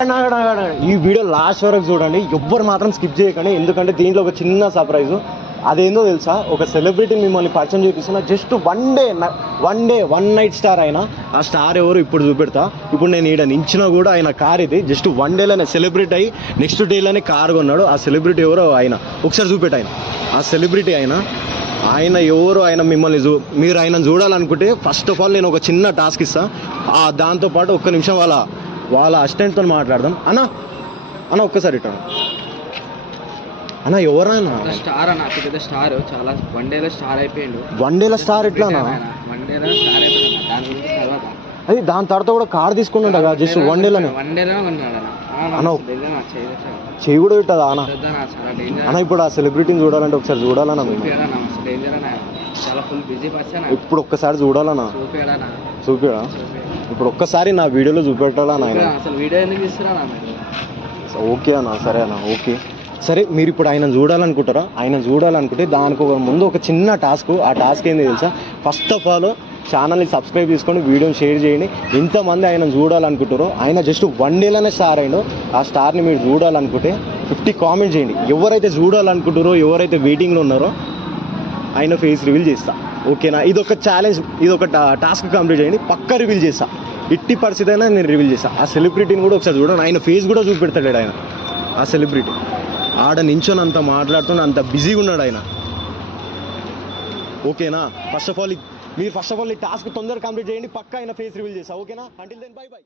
ఈ video last వరకు చూడండి, ఎవ్వరు మాత్రం స్కిప్ చేయకండి. ఎందుకంటే దీంట్లో ఒక చిన్న సర్ప్రైజ్. అదేందో తెలుసా, ఒక సెలబ్రిటీ మిమ్మల్ని పరిచయం చేపిస్తున్నా. జస్ట్ వన్ నైట్ స్టార్ అయినా. ఆ స్టార్ ఎవరు ఇప్పుడు చూపెడతా. ఇప్పుడు నేను ఈడ నించినా కూడా ఆయన కార్ ఇది. జస్ట్ వన్ డేలోనే సెలబ్రిటీ అయ్యి నెక్స్ట్ డేలోనే కార్ కొన్నాడు. ఆ సెలబ్రిటీ ఎవరో ఆయన ఒకసారి చూపెట్టు. ఆయన ఆ సెలబ్రిటీ ఆయన ఎవరు, ఆయన మిమ్మల్ని మీరు ఆయన చూడాలనుకుంటే ఫస్ట్ ఆఫ్ ఆల్ నేను ఒక చిన్న టాస్క్ ఇస్తా. దాంతోపాటు ఒక్క నిమిషం వాళ్ళ అసిస్టెంట్తో మాట్లాడదాం. అన్న ఒక్కసారి ఇట్టాను అన్న. ఎవరైనా స్టార్ అన్న, పెద్ద స్టార్, చాలా వన్డేలో స్టార్ అయిపోయాడు. వన్డేలో స్టార్ ఎట్లానా? వన్డేలో స్టార్ అయిపోయాడు. దాని గురించి తర్వాత అది దాని తర్వాత కూడా కార్ తీసుకున్నాడు కదా, జస్ట్ వన్డేలోనే. వన్డేలో కొన్నాడు అన్న. చెయ్యి కూడా పెట్టదా అన్న? అన్న ఇప్పుడు ఆ సెలబ్రిటీని చూడాలంటే ఒకసారి చూడాలన్నా మేము. చాలా ఫుల్ బిజీ పర్సన్. ఇప్పుడు ఒక్కసారి చూడాలన్నా. చూపిడా? ఇప్పుడు ఒక్కసారి నా వీడియోలో చూపెట్టాలన్నా ఆయన. అసలు వీడియో ఎందుకు ఇస్తున్నా? ఓకే అన్న, సరే అన్న, ఓకే సరే. మీరు ఇప్పుడు ఆయన చూడాలనుకుంటారా? ఆయన చూడాలనుకుంటే దానికి ముందు ఒక చిన్న టాస్క్. ఆ టాస్క్ ఏంది తెలుసా? ఫస్ట్ ఆఫ్ ఆల్ ఛానల్ని సబ్స్క్రైబ్ చేసుకొని వీడియోని షేర్ చేయండి. ఎంతమంది ఆయన చూడాలనుకుంటారో, ఆయన జస్ట్ వన్ డేలోనే స్టార్ అయ్యిండో, ఆ స్టార్ని మీరు చూడాలనుకుంటే 50 కామెంట్ చేయండి. ఎవరైతే చూడాలనుకుంటారో, ఎవరైతే వెయిటింగ్లో ఉన్నారో ఆయన ఫేస్ రివీల్ చేస్తా. ఓకేనా? ఇదొక ఛాలెంజ్, ఇదొక టాస్క్ కంప్లీట్ చేయండి. పక్కా రివీల్ చేస్తా. ఎట్టి పరిస్థితి అయినా నేను రివీల్ చేస్తా. ఆ సెలబ్రిటీని కూడా ఒకసారి చూడండి. ఆయన ఫేస్ కూడా చూపెడతాడు ఆయన. ఆ సెలబ్రిటీ ఆడ నించొని అంత మాట్లాడుతున్న అంత బిజీగా ఉన్నాడు ఆయన. ఓకేనా? ఫస్ట్ ఆఫ్ ఆల్ ఈ టాస్క్ తొందరగా కంప్లీట్ చేయండి. పక్కా ఆయన ఫేస్ రివీల్ చేస్తా. ఓకేనా? Until then bye by.